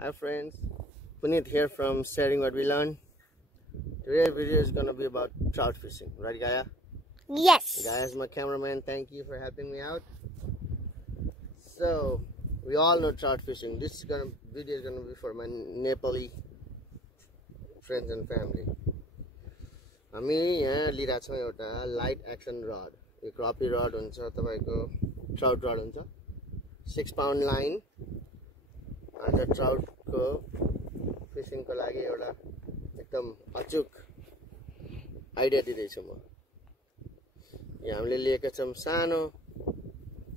Hi friends, Punit here from Sharing What We Learn. Today's video is gonna be about trout fishing, right Gaia? Yes. Gaia is my cameraman, thank you for helping me out. So, we all know trout fishing. This video is gonna be for my Nepali friends and family. हामी यहाँ लिइरहेको छौँ एउटा light action rod. यो क्रपी rod हुन्छ, तपाईको trout rod हुन्छ. 6 pound line अन्त ट्राउटको फिशिङको लागि एउटा एकदम अचुक आइडिया दिँदैछु म. यहाँ हामीले लिएका छौँ सानो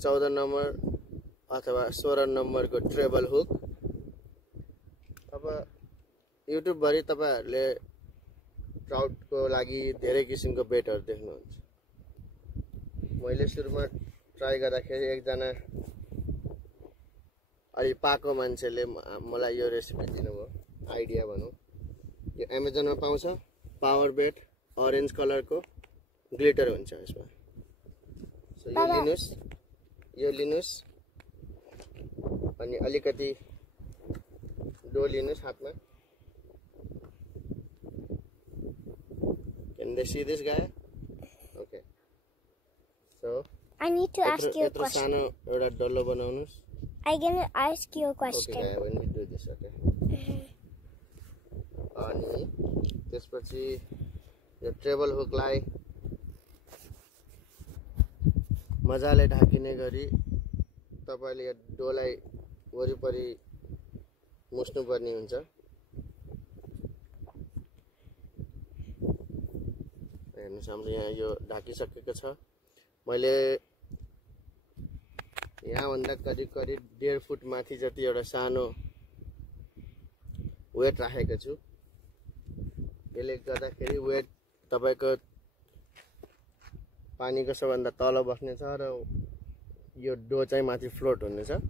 14 नम्बर अथवा 16 नम्बरको ट्रेबल हुक. अब युट्युब भरि तपाईहरुले ट्राउटको लागि धेरै किसिमको बेटहरु देख्नुहुन्छ. मैले सुरुमा ट्राई गर्दाखेरि एकजना अलि पाको मान्छेले मलाई यो रेसिपी दिनुभयो, आइडिया भनौं. यो अमेजनमा पाउँछ, पावर बेट, ऑरेन्ज कलरको ग्लिटर हुन्छ यसमा. सो यो लिनुस् अनि अलिकति डो लिनुस् हातमा. Can they see this guy? Okay. So I need to ask you a question. सानो एउटा डल्लो बनाउनुस्. I'm gonna ask you a question. Okay, when we do this, okay. अनि त्यसपछि यो ट्रेबल हुकलाई मजाले ढाकिने गरी तपाईले यो डोलाई वरिपरि मुस्नु पर्ने हुन्छ. हेर्नुस् हाम्रो यहाँ यो ढाकिसकेको छ. मैले यहाँ भन्दा करिब 1.5 फुट माथि जति एउटा सानो वेट राखेको छु. यसले गर्दाखेरि वेट तपाईको पानीको सबभन्दा तल बस्ने छ र यो डो चाहिँ माथि फ्लोट हुने छ.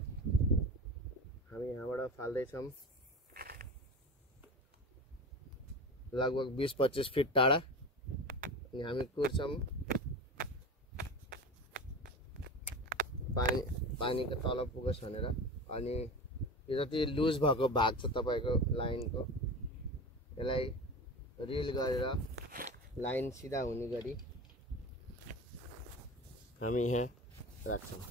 हामी यहाँबाट फाल्दै छौं लगभग 20-25 फिट टाढा. अनि हामी कुर्छौं पानीको तल पुगोस् भनेर. अनि यो जति लुज भएको भाग छ तपाईको लाइनको, यसलाई रिल गरेर लाइन सिधा हुने गरी हामी यहाँ राख्छौं.